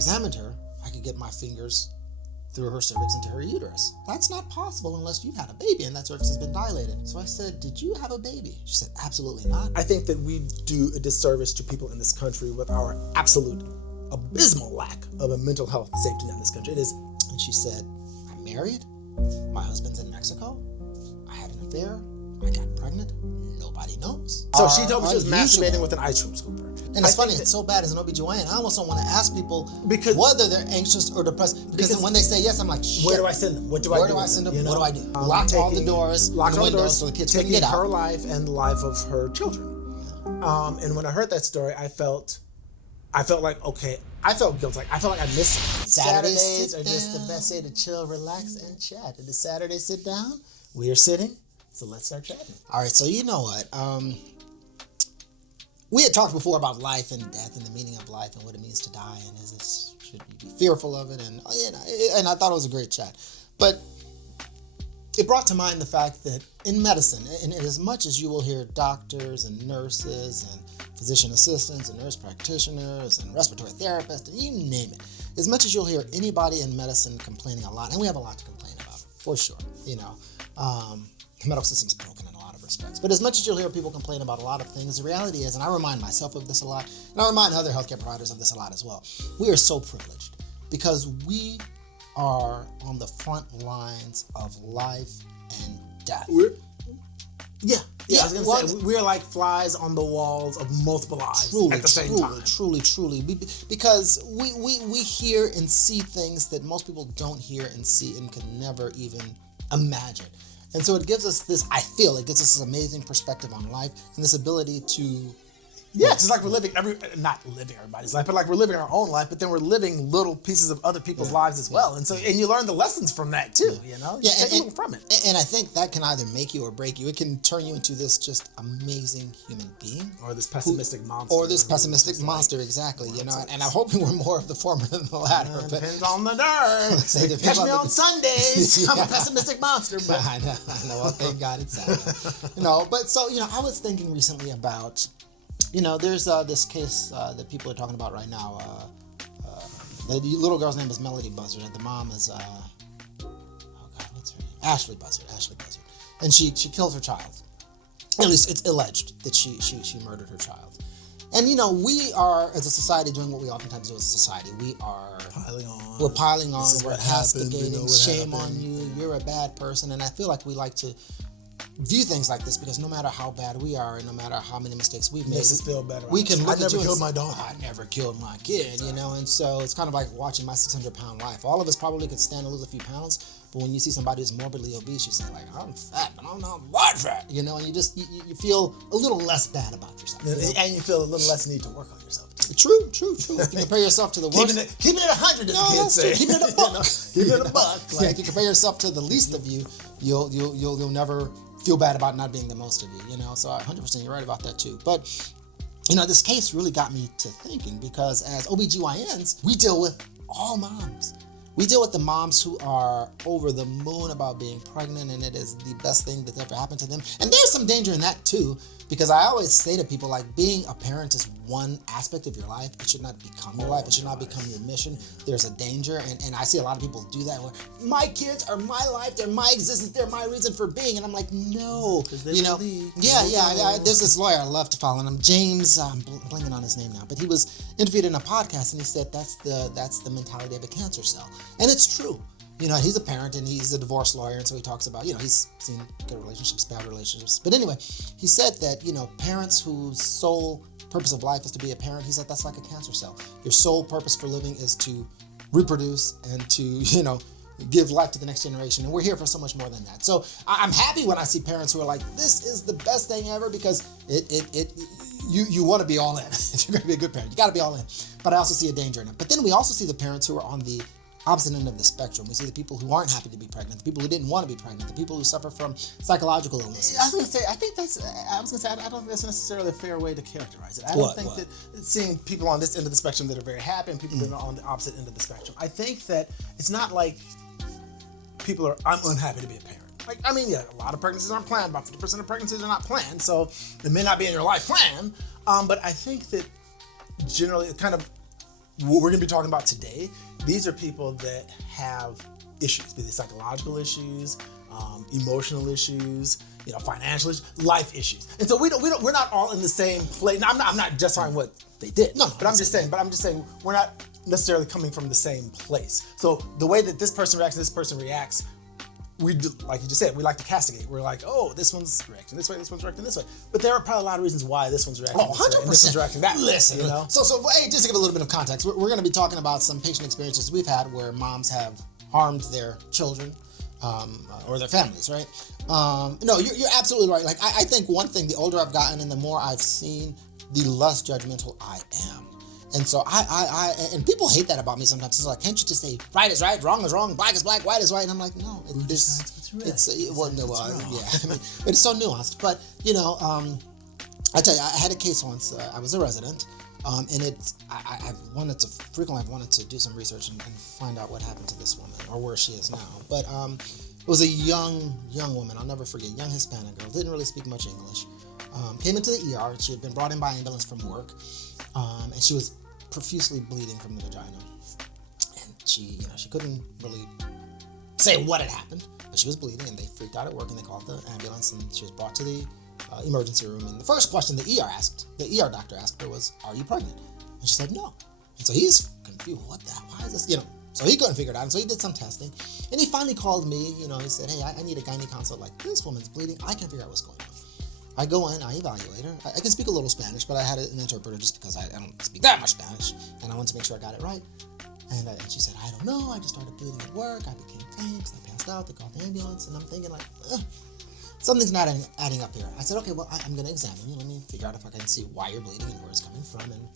examined her, I could get my fingers through her cervix into her uterus. That's not possible unless you've had a baby and that cervix has been dilated. So I said, did you have a baby? She said, absolutely not. I think that we do a disservice to people in this country with our absolute abysmal lack of a mental health safety net in this country. It is. And she said, I'm married. My husband's in Mexico. I had an affair. I got pregnant. Nobody knows. So she told me she was masturbating with an ice cream scooper. And it's funny, it's so bad as an OBGYN. I almost don't want to ask people because whether they're anxious or depressed. Because when they say yes, I'm like, shit. Where do I send them? What do I do? Where do I send them? What do I do? Lock all the doors, lock all the windows doors, so the kids can get out. her life and the life of her children. And when I heard that story, I felt like, okay, I felt guilty. I felt like I missed something. Saturdays are just the best day to chill, relax, and chat. It is Saturday sit down. We are sitting, so let's start chatting. All right, so you know what? We had talked before about life and death and the meaning of life and what it means to die and should you be fearful of it, and I thought it was a great chat. But it brought to mind the fact that in medicine, and as much as you will hear doctors and nurses and physician assistants and nurse practitioners and respiratory therapists, and you name it, as much as you'll hear anybody in medicine complaining a lot, and we have a lot to complain about, for sure, the medical system's broken in a lot of respects. But as much as you'll hear people complain about a lot of things, the reality is, and I remind myself of this a lot, and I remind other healthcare providers of this a lot as well, we are so privileged because we are on the front lines of life and death. I was going to say, we're like flies on the walls of multiple lives at the same time. Truly. Because we hear and see things that most people don't hear and see and can never even imagine. And so it gives us this this amazing perspective on life and this ability to... Yeah, it's just like we're living not living everybody's life, but like we're living our own life, but then we're living little pieces of other people's lives as well. And so, and you learn the lessons from that too, you know? You take a little from it. And I think that can either make you or break you. It can turn you into this just amazing human being. Or this pessimistic monster. Exactly. And I'm hoping we're more of the former than the latter. Depends on the nerve. Catch me on Sundays. I'm a pessimistic monster. But I know. Well, thank God it's Saturday. But so, I was thinking recently about... there's this case that people are talking about right now. The little girl's name is Melody Buzzard, and the mom is, what's her name? Ashley Buzzard. And she killed her child. At least it's alleged that she murdered her child. And, we are, as a society, doing what we oftentimes do as a society. We are... We're piling on. We're castigating. Shame on you. You're a bad person. And I feel like we like to view things like this because no matter how bad we are and no matter how many mistakes we've made, makes us feel better. We can look I at never you killed my daughter. I never killed my kid, and so it's kind of like watching My 600-Pound Life. All of us probably could stand to lose a few pounds, but when you see somebody who's morbidly obese, you say like, I'm fat, but I'm not that fat, and you just you feel a little less bad about yourself, and you feel a little less need to work on yourself. True. If you compare yourself to the worst, keeping it 100, as the kids say. Keeping it a buck. Keeping it a buck. If you compare yourself to the least of you, you'll never feel bad about not being the most of you, So 100% you're right about that too. But this case really got me to thinking because as OBGYNs, we deal with all moms. We deal with the moms who are over the moon about being pregnant and it is the best thing that's ever happened to them. And there's some danger in that too, because I always say to people, like, being a parent is one aspect of your life. It should not become your life. It should not become your mission. There's a danger. And I see a lot of people do that where my kids are my life. They're my existence. They're my reason for being. And I'm like, no, Yeah. There's this lawyer I love to follow him, James, I'm blanking on his name now, but he was interviewed in a podcast and he said that's the mentality of a cancer cell. And it's true. He's a parent and he's a divorce lawyer, and so he talks about, he's seen good relationships, bad relationships. But anyway, he said that, parents whose sole purpose of life is to be a parent, he said that's like a cancer cell. Your sole purpose for living is to reproduce and to, give life to the next generation. And we're here for so much more than that. So I'm happy when I see parents who are like, this is the best thing ever, because you want to be all in. If you're going to be a good parent, you got to be all in. But I also see a danger in it. But then we also see the parents who are on the opposite end of the spectrum. We see the people who aren't happy to be pregnant, the people who didn't want to be pregnant, the people who suffer from psychological illnesses. I don't think that's necessarily a fair way to characterize it. I don't think that seeing people on this end of the spectrum that are very happy and people that are on the opposite end of the spectrum. I think that it's not like I'm unhappy to be a parent. A lot of pregnancies aren't planned. About 50% of pregnancies are not planned, so it may not be in your life plan. But I think that generally, kind of what we're going to be talking about today, these are people that have issues, be they psychological issues, emotional issues, financial issues, life issues. And so we're not all in the same place. Now, I'm not justifying what they did. No, but I'm just saying we're not necessarily coming from the same place. So the way that this person reacts, we do, like you just said, we like to castigate. We're like, oh, this one's reacting this way, this one's reacting this way. But there are probably a lot of reasons why this one's reacting this way, and this one's reacting that way. Listen, So hey, just to give a little bit of context, we're going to be talking about some patient experiences we've had where moms have harmed their children or their families, right? No, you're absolutely right. Like, I think one thing, the older I've gotten and the more I've seen, the less judgmental I am. And so and people hate that about me sometimes. It's like, can't you just say right is right, wrong is wrong, black is black, white is white? And I'm like, no, but it's so nuanced. But I tell you, I had a case once. I was a resident, and I've wanted to do some research and find out what happened to this woman or where she is now. But it was a young woman. I'll never forget, young Hispanic girl, didn't really speak much English. Came into the ER. She had been brought in by ambulance from work, and she was profusely bleeding from the vagina. And she couldn't really say what had happened, but she was bleeding, and they freaked out at work, and they called the ambulance, and she was brought to the emergency room. And the first question the ER doctor asked her was, "Are you pregnant?" And she said, "No." And so he's confused. What the? Why is this? So he couldn't figure it out. And so he did some testing, and he finally called me. He said, "Hey, I need a gynae consult. Like, this woman's bleeding. I can't figure out what's going on." I go in, I evaluate her. I can speak a little Spanish, but I had an interpreter just because I don't speak that much Spanish, and I wanted to make sure I got it right. And she said, "I don't know. I just started bleeding at work. I became faint. I passed out. They called the ambulance." And I'm thinking, like, something's not adding up here. I said, "Okay, well, I'm going to examine you. Let me figure out if I can see why you're bleeding and where it's coming from." And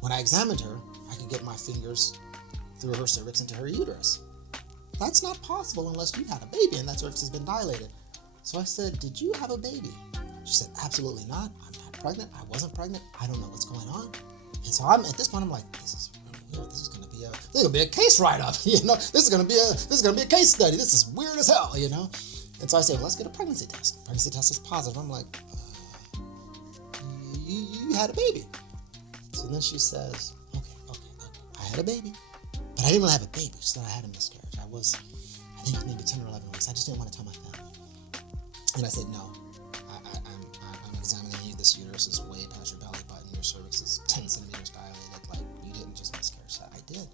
when I examined her, I could get my fingers through her cervix into her uterus. That's not possible unless you had a baby and that cervix has been dilated. So I said, "Did you have a baby?" She said, "Absolutely not. I'm not pregnant. I wasn't pregnant. I don't know what's going on." And so at this point, I'm like, this is really weird. This is going to be a case write-up. This is going to be a case study. This is weird as hell. And so I said, "Well, let's get a pregnancy test." Pregnancy test is positive. I'm like, you had a baby. So then she says, okay. I had a baby, but I didn't really have a baby. She said I had a miscarriage. I think it was maybe 10 or 11 weeks. I just didn't want to tell my family. And I said, "No, I'm examining you. This uterus is way past your belly button. Your cervix is 10 centimeters dilated. Like, you didn't just miscarry." She said, "I did."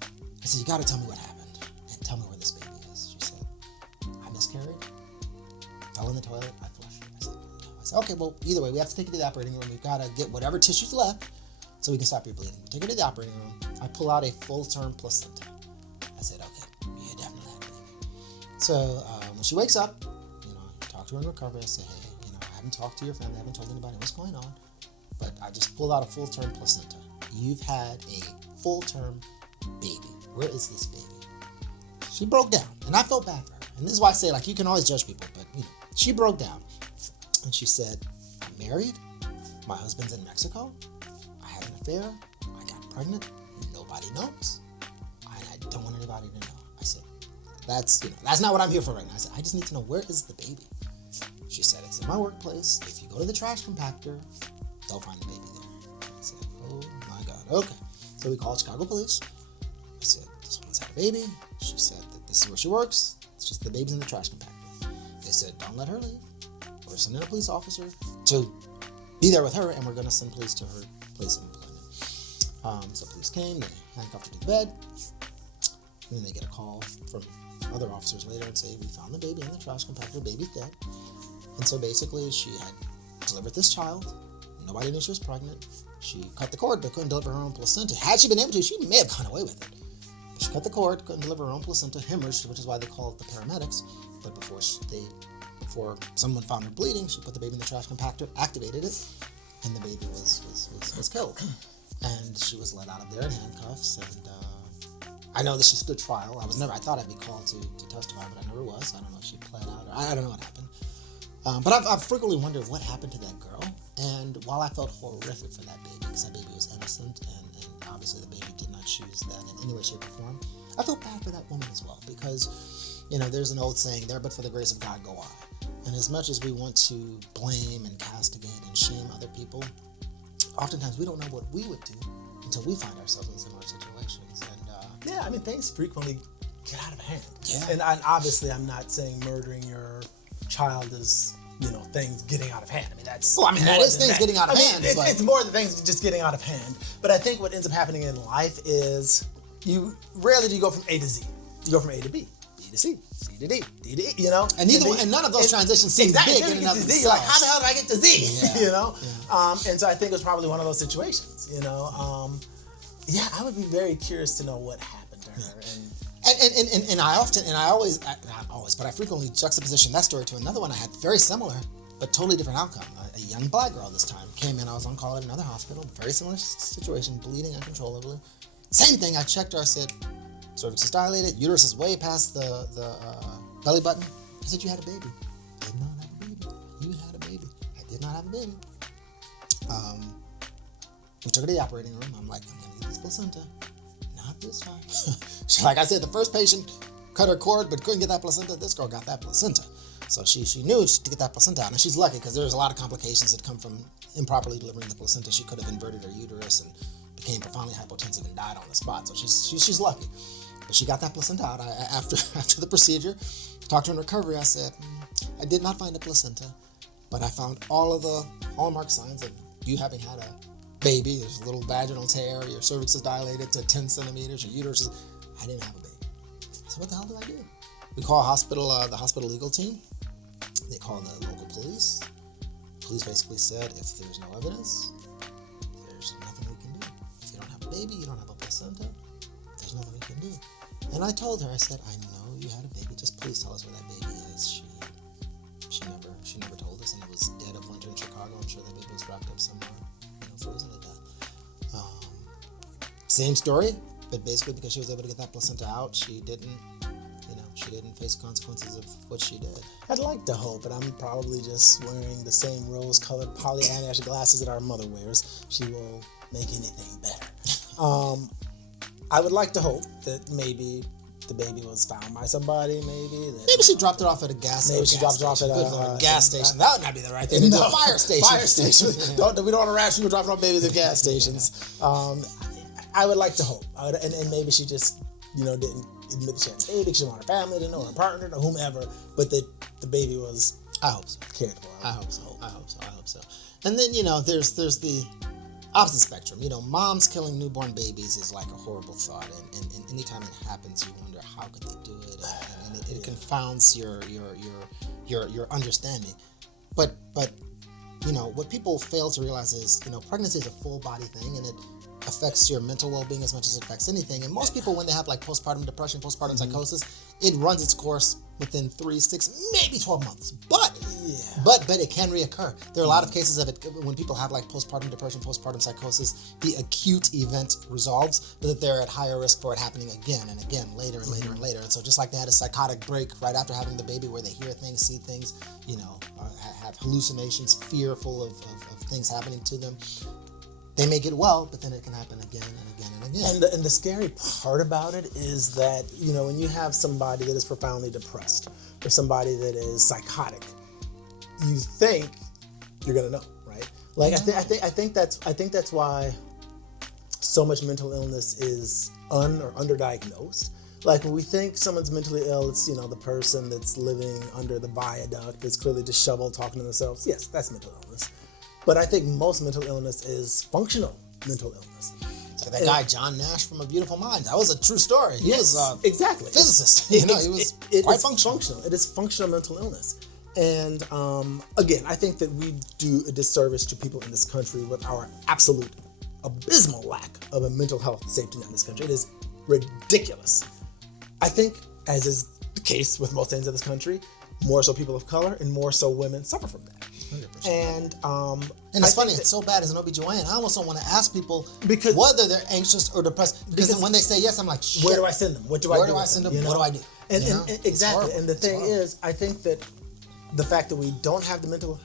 I said, "You got to tell me what happened and tell me where this baby is." She said, "I miscarried, fell in the toilet, I flushed." I said, "No." I said, "Okay, well, either way, we have to take you to the operating room. We've got to get whatever tissues left so we can stop your bleeding." We take her to the operating room. I pull out a full-term placenta. I said, "Okay, you definitely had a baby." So when she wakes up, talk to her in recovery. I say, "Hey, I haven't talked to your family. I haven't told anybody what's going on, but I just pulled out a full-term placenta. You've had a full-term baby. Where is this baby?" She broke down, and I felt bad for her. And this is why I say, like, you can always judge people, but she broke down, and she said, "I'm married. My husband's in Mexico. I had an affair. I got pregnant. Nobody knows. I don't want anybody to know." I said, that's not what I'm here for right now. I said, "I just need to know, where is the baby?" She said, "It's in my workplace. If you go to the trash compactor, they'll find the baby there." I said, "Oh my God, okay." So we called Chicago police. I said, "This woman's had a baby." She said that this is where she works. It's just the baby's in the trash compactor. They said, "Don't let her leave. We're sending a police officer to be there with her, and we're going to send police to her place of employment." So police came, they handcuffed her to the bed, and then they get a call from other officers later and say, "We found the baby in the trash compactor. The baby's dead." And so basically she had delivered this child. Nobody knew she was pregnant. She cut the cord but couldn't deliver her own placenta. Had she been able to, she may have gone away with it. But she cut the cord, couldn't deliver her own placenta, hemorrhaged, which is why they called the paramedics. But before someone found her bleeding, she put the baby in the trash compactor, activated it, and the baby was killed. And she was let out of there in handcuffs. And I know that she stood trial. I thought I'd be called to testify, but I never was. I don't know if she pled out or I don't know what happened. But I've frequently wondered what happened to that girl. And while I felt horrific for that baby, because that baby was innocent, and obviously the baby did not choose that in any way, shape, or form, I felt bad for that woman as well. Because, there's an old saying, "There but for the grace of God go I." And as much as we want to blame and castigate and shame other people, oftentimes we don't know what we would do until we find ourselves in similar situations. And yeah, I mean, things frequently get out of hand. Yeah. And obviously, I'm not saying murdering your child is, things getting out of hand. I mean, that's well, I mean, that is things getting out of hand. It's more than things just getting out of hand. But I think what ends up happening in life is rarely do you go from A to Z. You go from A to B, B to C, C to D, D to E, And none of those transitions seem big in and of themselves. You're like, how the hell did I get to Z? Yeah. Yeah. And so I think it was probably one of those situations, Yeah, I would be very curious to know what happened to her. And I frequently juxtaposition that story to another one I had very similar, but totally different outcome. A young black girl this time came in. I was on call at another hospital, very similar situation, bleeding uncontrollably. Same thing. I checked her. I said, cervix is dilated, uterus is way past the belly button. I said, you had a baby. I did not have a baby. You had a baby. I did not have a baby. We took her to the operating room. I'm like, I'm gonna get this placenta. Not this time. Like I said, the first patient cut her cord but couldn't get that placenta. This girl got that placenta. So she knew to get that placenta out. And she's lucky because there's a lot of complications that come from improperly delivering the placenta. She could have inverted her uterus and became profoundly hypotensive and died on the spot. So she's lucky. But she got that placenta out. After the procedure, talked to her in recovery. I said, I did not find a placenta, but I found all of the hallmark signs of you having had a baby. There's a little vaginal tear, your cervix is dilated to 10 centimeters, your uterus is... I didn't have a baby. So what the hell did I do? We call the hospital legal team. They call the local police. Police basically said, if there's no evidence, there's nothing we can do. If you don't have a baby, you don't have a placenta, there's nothing we can do. And I told her, I said, I know you had a baby, just please tell us where that baby is. She never told us, and it was dead of winter in Chicago. I'm sure that baby was wrapped up somewhere, frozen to death. Same story, but basically because she was able to get that placenta out, she didn't face the consequences of what she did. I'd like to hope, but I'm probably just wearing the same rose-colored polyanish glasses that our mother wears. She will make anything better. I would like to hope that maybe the baby was found by somebody, maybe she dropped it off at a gas station. Maybe she dropped it off at a gas station. That would not be the right thing to do. A fire station. Fire station. We don't want to rash people dropping off babies at gas stations. I would like to hope. And maybe she just, didn't admit that she had a baby. She didn't want her family to know, her partner, or whomever. But the baby was, I hope so, cared for. I hope so. And then, there's the opposite spectrum. Moms killing newborn babies is like a horrible thought. And anytime it happens, you wonder how could they do it, and it confounds your understanding. But what people fail to realize is, pregnancy is a full body thing, and it affects your mental well-being as much as it affects anything. And most people, when they have like postpartum depression, postpartum psychosis, it runs its course within 3, 6, maybe 12 months. But it can reoccur. There are a lot of cases of it when people have like postpartum depression, postpartum psychosis, the acute event resolves, but that they're at higher risk for it happening again and again, later and later and later. And so just like they had a psychotic break right after having the baby where they hear things, see things, have hallucinations, fearful of things happening to them, they may get well, but then it can happen again and again and again. And the scary part about it is that, when you have somebody that is profoundly depressed or somebody that is psychotic, you think you're gonna know, right? Like I think that's why so much mental illness is or underdiagnosed. Like when we think someone's mentally ill, it's the person that's living under the viaduct that's clearly disheveled, talking to themselves. Yes, that's mental illness. But I think most mental illness is functional mental illness. So that guy John Nash from A Beautiful Mind, that was a true story. He was exactly physicist. He was quite functional. It is functional mental illness. And again, I think that we do a disservice to people in this country with our absolute abysmal lack of a mental health safety net in this country. It is ridiculous. I think, as is the case with most things in this country, more so people of color and more so women suffer from that. 100%. And it's funny, it's so bad as an OBGYN. I almost don't want to ask people whether they're anxious or depressed. Because when they say yes, I'm like, shit. Where do I send them? What do I do? Where do I send them? What do I do? And exactly. And the thing is, I think that the fact that we don't have the mental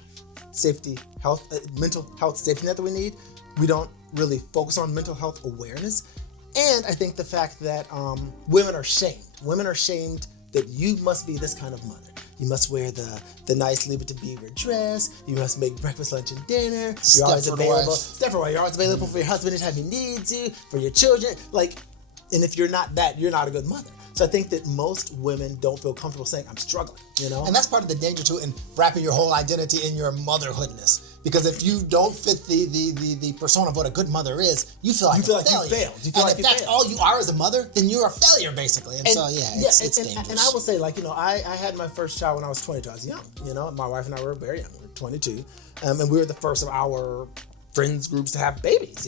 health safety net that we need, we don't really focus on mental health awareness. And I think the fact that women are shamed. Women are shamed that you must be this kind of mother. You must wear the nice Leave It to Beaver dress. You must make breakfast, lunch, and dinner. You're Step always for the available. wife. Step for the wife. You're always available for your husband anytime he needs you, for your children. And if you're not that, you're not a good mother. So I think that most women don't feel comfortable saying, I'm struggling, And that's part of the danger too in wrapping your whole identity in your motherhoodness. Because if you don't fit the persona of what a good mother is, you feel like a failure. You failed. You feel and like if that's all you are as a mother, then you're a failure basically. And so it's dangerous. And I will say, I had my first child when I was 22. I was young, My wife and I were very young. We were 22. And we were the first of our friends groups to have babies,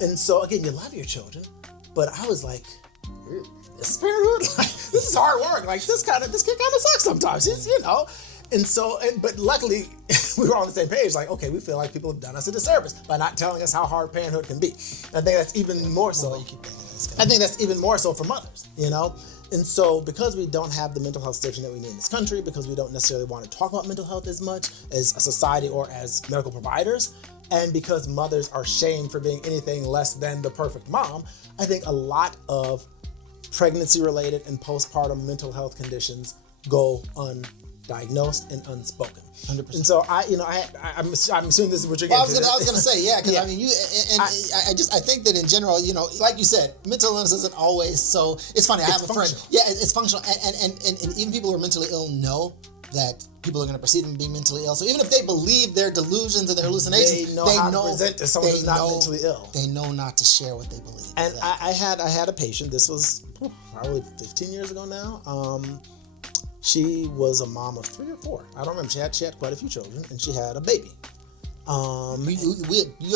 And so again, you love your children, but I was like, this is parenthood. This is hard work. This kid kind of sucks sometimes. And so, but luckily, we were on the same page. Okay, we feel like people have done us a disservice by not telling us how hard parenthood can be. And I think that's even more so. I think that's even more so for mothers. And so, because we don't have the mental health station that we need in this country, because we don't necessarily want to talk about mental health as much as a society or as medical providers, and because mothers are shamed for being anything less than the perfect mom, I think a lot of pregnancy-related and postpartum mental health conditions go undiagnosed and unspoken. 100%. And so I'm assuming this is what you're getting to. I was going to say, because I think that in general, like you said, mental illness isn't always so. It's funny. I have a friend. Yeah, it's functional, and even people who are mentally ill know that people are going to perceive them being mentally ill. So even if they believe their delusions and their hallucinations, they know how to present to someone who's not mentally ill. They know not to share what they believe. And I had a patient. This was probably 15 years ago now. She was a mom of 3 or 4. I don't remember. She had quite a few children, and she had a baby. We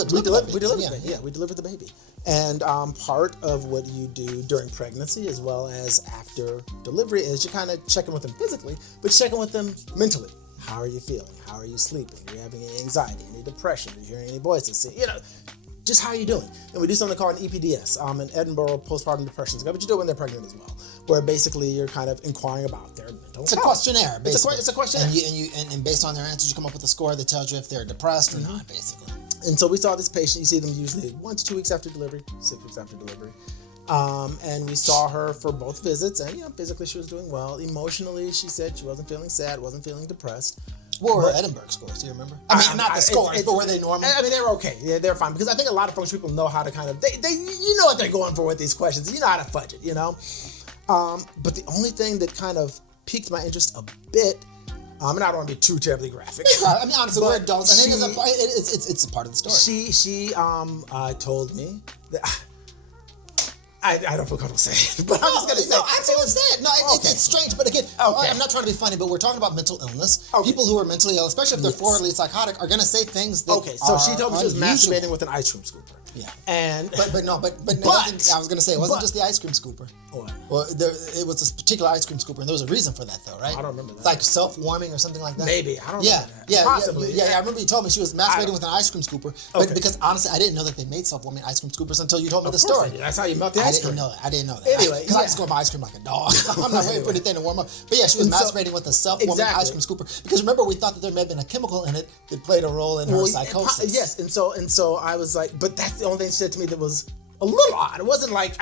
delivered the baby. Yeah, we delivered the baby. And part of what you do during pregnancy as well as after delivery is you kind of check in with them physically, but check in with them mentally. How are you feeling? How are you sleeping? Are you having any anxiety, any depression? Are you hearing any voices? Just how are you doing? And we do something called an EPDS, an Edinburgh Postpartum Depression Scale, but you do it when they're pregnant as well, where basically you're kind of inquiring about their mental health. It's a questionnaire, basically. It's a questionnaire. And based on their answers, you come up with a score that tells you if they're depressed or not, basically. And so we saw this patient. You see them usually 1 to 2 weeks after delivery, 6 weeks after delivery. And we saw her for both visits, and physically she was doing well. Emotionally, she said she wasn't feeling sad, wasn't feeling depressed. What were her Edinburgh scores? Do you remember? Not the scores, but were they normal? They were okay. Yeah, they're fine because I think a lot of French people know how to kind of they what they're going for with these questions. You know how to fudge it, But the only thing that kind of piqued my interest a bit, and I don't want to be too terribly graphic. Honestly, we're adults. I think it's a part of the story. She told me that. I don't feel comfortable saying it, but I'm just going to say it. No, absolutely say it. No, it's strange, but again, I'm not trying to be funny, but we're talking about mental illness. Okay. People who are mentally ill, especially if they're forwardly psychotic, are going to say things that so she told me she was masturbating with an ice cream scooper. Yeah. And but I was going to say it wasn't just the ice cream scooper. What? Well, it was this particular ice cream scooper, and there was a reason for that, though, right? I don't remember that. Like self-warming or something like that. Maybe I don't remember that. Yeah, possibly. Yeah, I remember you told me she was masturbating with an ice cream scooper, but because honestly, I didn't know that they made self-warming ice cream scoopers until you told me the story. That's how you melt the ice cream. I didn't know that. Anyway, because I just go my ice cream like a dog. I'm not waiting for anything to warm up. But yeah, she was masturbating with a self-warming ice cream scooper because remember we thought that there may have been a chemical in it that played a role in her psychosis. Yes, and so I was like, but that's the only thing she said to me that was a little odd. It wasn't like,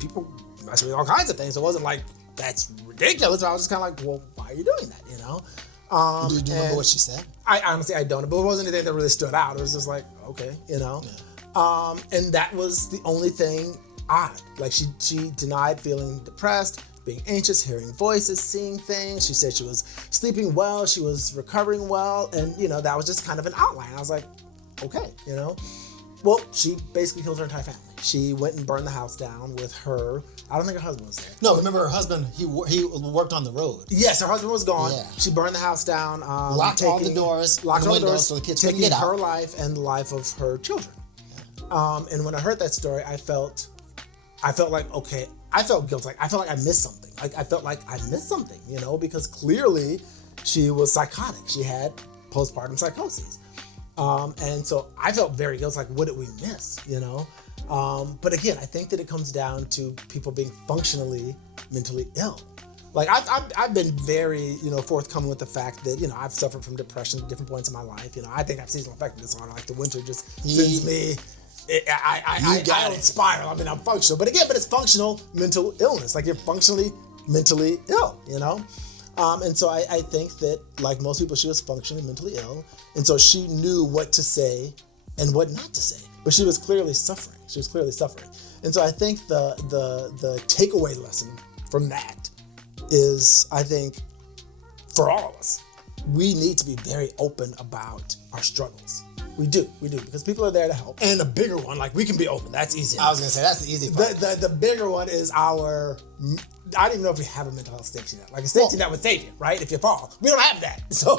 people masturbate with all kinds of things. It wasn't like, that's ridiculous. I was just kind of like, well, why are you doing that, Do you remember what she said? I honestly, I don't. But it wasn't anything that really stood out. It was just like, okay, Yeah. And that was the only thing odd. Like she denied feeling depressed, being anxious, hearing voices, seeing things. She said she was sleeping well, she was recovering well, and that was just kind of an outline. I was like, okay, Well, she basically killed her entire family. She went and burned the house down with her. I don't think her husband was there. No, remember her husband, he worked on the road. Yes, her husband was gone. Yeah. She burned the house down. Locked all the doors, locked all the doors, so the kids couldn't get out. Taking her life and the life of her children. And when I heard that story, I felt like, okay, I felt guilty. Like, I felt like I missed something. Like, I felt like I missed something, because clearly she was psychotic. She had postpartum psychosis. And so I felt very guilty. Like, what did we miss, But again, I think that it comes down to people being functionally mentally ill. Like, I've been very, forthcoming with the fact that, I've suffered from depression at different points in my life. I think I've seasonal affected disorder. Like, the winter just sends me... I don't spiral. I'm functional. But again, it's functional mental illness. Like, you're functionally mentally ill, And so I think that, like most people, she was functionally mentally ill. And so she knew what to say and what not to say. But she was clearly suffering. And so I think the takeaway lesson from that is, I think, for all of us, we need to be very open about our struggles. We do, because people are there to help. And the bigger one, like, we can be open. That's easy. I was going to say, that's the easy part. The bigger one is I don't even know if we have a mental health safety net. Like, a safety net would save you, right? If you fall. We don't have that. So,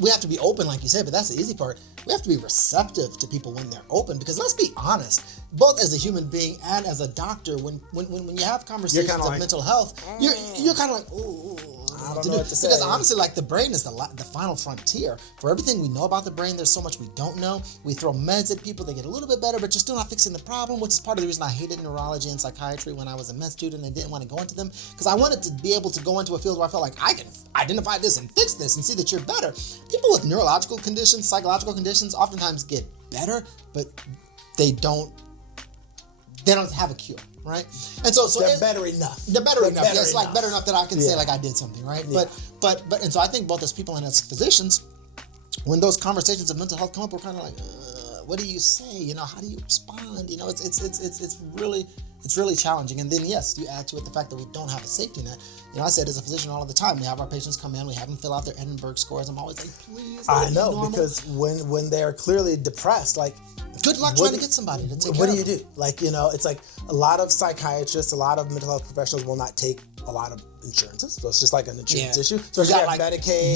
we have to be open, like you said, but that's the easy part. We have to be receptive to people when they're open, because let's be honest, both as a human being and as a doctor, when you have conversations of mental health, you're kind of like, ooh, I don't know what to say. Because honestly, like, the brain is the final frontier. For everything we know about the brain, there's so much we don't know. We throw meds at people, they get a little bit better, but you're still not fixing the problem, which is part of the reason I hated neurology and psychiatry when I was a med student and didn't want to go into them, because I wanted to be able to go into a field where I felt like I can identify this and fix this and see that you're better. People with neurological conditions, psychological conditions, oftentimes get better, but they don't have a cure, right? And so they're better enough. It's like better enough that I can say, like, I did something, right? Yeah. But and so I think both as people and as physicians, when those conversations of mental health come up, we're kind of like, what do you say? How do you respond? It's really challenging. And then, yes, you add to it the fact that we don't have a safety net. I said, as a physician all of the time, we have our patients come in, we have them fill out their Edinburgh scores. I'm always like, please. I know, because when they're clearly depressed, like, good luck trying to get somebody to take care What of do you do? Like, it's like a lot of psychiatrists, a lot of mental health professionals will not take a lot of insurances. So it's just like an insurance issue. So you got like Medicare,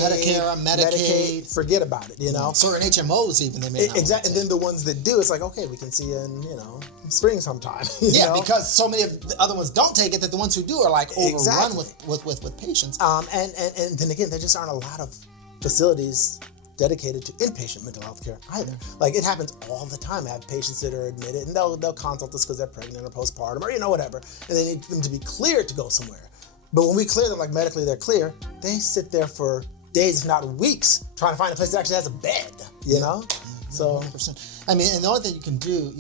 Medicaid. Forget about it, Certain HMOs even, they may not. Exactly. And then the ones that do, it's like, okay, we can see you in spring sometime. Because so many of the other ones don't take it that the ones who do are like overrun with patients. And then again, there just aren't a lot of facilities dedicated to inpatient mental health care either. Like, it happens all the time. I have patients that are admitted and they'll consult us because they're pregnant or postpartum or whatever, and they need them to be cleared to go somewhere. But when we clear them, like, medically they're clear, they sit there for days, if not weeks, trying to find a place that actually has a bed, So 100%. I mean, and the only thing you can do,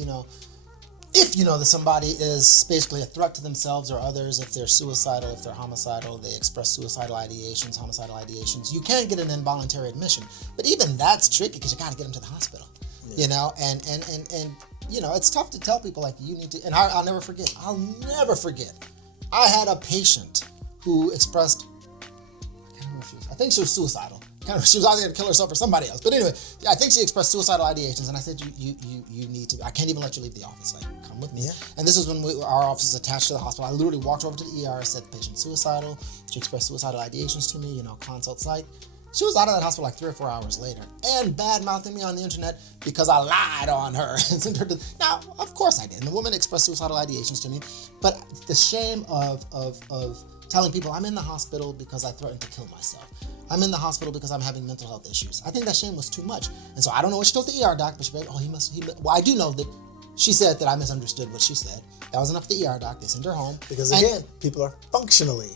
if you know that somebody is basically a threat to themselves or others, if they're suicidal, if they're homicidal, they express suicidal ideations, homicidal ideations, you can get an involuntary admission. But even that's tricky because you got to get them to the hospital, and it's tough to tell people, like, you need to, and I'll never forget. I had a patient who expressed, I think she was suicidal. She was either going to kill herself or somebody else. But anyway, I think she expressed suicidal ideations, and I said, you need to, I can't even let you leave the office. Like, come with me. Yeah. And this is when our office is attached to the hospital. I literally walked over to the ER, said the patient's suicidal. She expressed suicidal ideations to me, consult site. She was out of that hospital like 3 or 4 hours later and bad-mouthing me on the internet because I lied on her. Now, of course I did. And the woman expressed suicidal ideations to me. But the shame of telling people I'm in the hospital because I threatened to kill myself. I'm in the hospital because I'm having mental health issues. I think that shame was too much. And so I don't know what she told the ER doc, but she said, well, I do know that she said that I misunderstood what she said. That was enough for the ER doc. They sent her home. Because again, people are functionally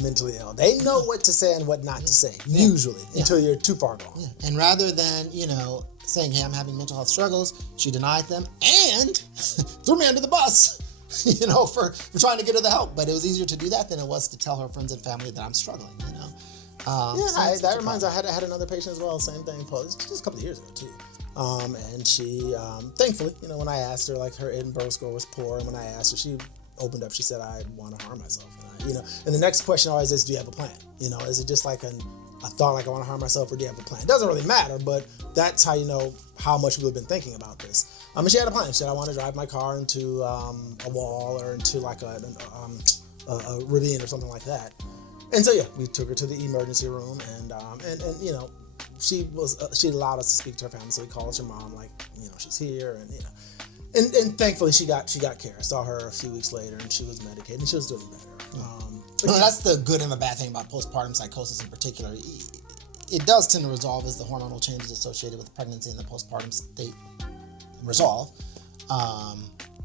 mentally ill. They know what to say and what not to say, usually, until you're too far gone. Yeah. And rather than, saying, hey, I'm having mental health struggles, she denied them and threw me under the bus, for trying to get her the help. But it was easier to do that than it was to tell her friends and family that I'm struggling, that reminds me, I had another patient as well, same thing, just a couple of years ago, too. And she, thankfully, when I asked her, like, her Edinburgh score was poor, and when I asked her, she opened up, she said, I want to harm myself. And the next question always is, do you have a plan? Is it just like a thought, like, I want to harm myself, or do you have a plan? It doesn't really matter, but that's how you know how much people have been thinking about this. And she had a plan. She said, I want to drive my car into a wall or into like a ravine or something like that. And so, we took her to the emergency room, and she allowed us to speak to her family. So we called her mom, like, she's here, and thankfully she got care. I saw her a few weeks later, and she was medicated, and she was doing better. That's the good and the bad thing about postpartum psychosis in particular. It does tend to resolve as the hormonal changes associated with pregnancy and the postpartum state resolve.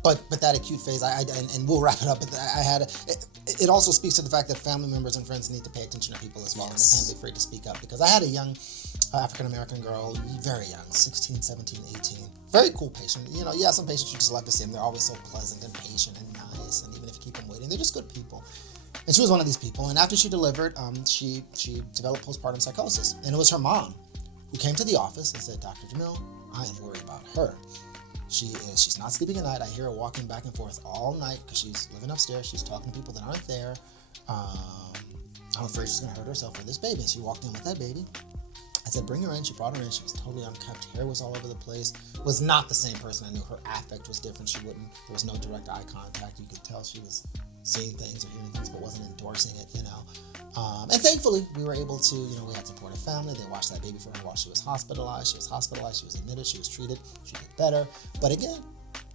But that acute phase, and we'll wrap it up. It also speaks to the fact that family members and friends need to pay attention to people as well, and they can't be afraid to speak up. Because I had a young African-American girl, very young, 16, 17, 18, very cool patient. Some patients you just love to see them. They're always so pleasant and patient and nice, and even if you keep them waiting, they're just good people. And she was one of these people. And after she delivered, she developed postpartum psychosis. And it was her mom who came to the office and said, Dr. Jamil, I am worried about her. She's not sleeping at night. I hear her walking back and forth all night because she's living upstairs. She's talking to people that aren't there. I'm afraid she's going to hurt herself or this baby. And she walked in with that baby. I said, bring her in. She brought her in. She was totally unkempt. Hair was all over the place. Was not the same person I knew. Her affect was different. There was no direct eye contact. You could tell she was seeing things or hearing things, but wasn't endorsing it, And thankfully, we were able to, we had supportive family. They watched that baby for her while she was hospitalized. She was admitted. She was treated. She did better. But again,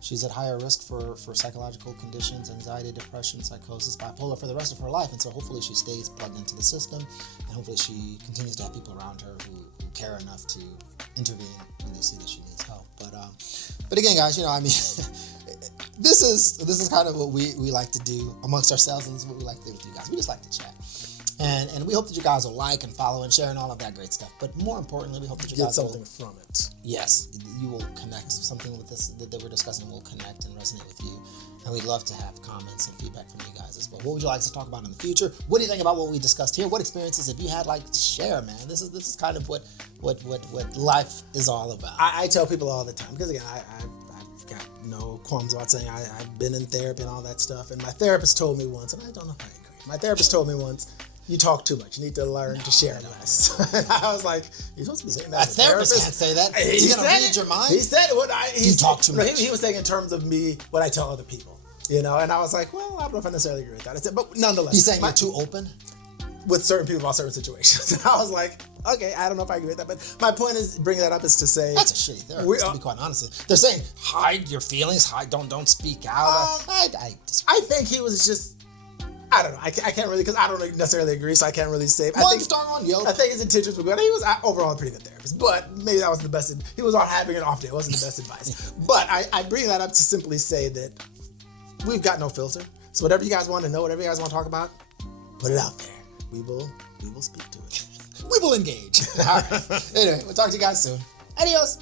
she's at higher risk for psychological conditions, anxiety, depression, psychosis, bipolar for the rest of her life. And so hopefully she stays plugged into the system, and hopefully she continues to have people around her who care enough to intervene when they see that she needs help. But again, guys, this is kind of what we like to do amongst ourselves, and this is what we like to do with you guys. We just like to chat. And we hope that you guys will like and follow and share and all of that great stuff. But more importantly, we hope that you get guys something from it. Yes, you will connect. Something with this that we're discussing will connect and resonate with you. And we'd love to have comments and feedback from you guys as well. What would you like to talk about in the future? What do you think about what we discussed here? What experiences have you had? Share, man. This is kind of what life is all about. I tell people all the time, because again, I've got no qualms about saying I've been in therapy and all that stuff. And my therapist told me once, and I don't know if I agree. My therapist told me once, you talk too much. You need to learn to share less. And I was like, you're supposed to be saying that. A therapist can't say that. He's going to read your mind? He said what you talk too much. He was saying in terms of me, what I tell other people. And I was like, well, I don't know if I necessarily agree with that. I said, but nonetheless. He's saying you're too open? With certain people about certain situations. And I was like, okay, I don't know if I agree with that. But my point is, bringing that up is to say. That's a shitty therapist, to be quite honest. They're saying, hide your feelings, don't speak out. I think he was just. I don't know. I can't really, because I don't necessarily agree, so I can't really say. I think his intentions were good. He was overall a pretty good therapist, but maybe that wasn't the best. He was on having an off day. It wasn't the best advice. But I bring that up to simply say that we've got no filter. So whatever you guys want to know, whatever you guys want to talk about, put it out there. We will speak to it. We will engage. All right. Anyway, we'll talk to you guys soon. Adios.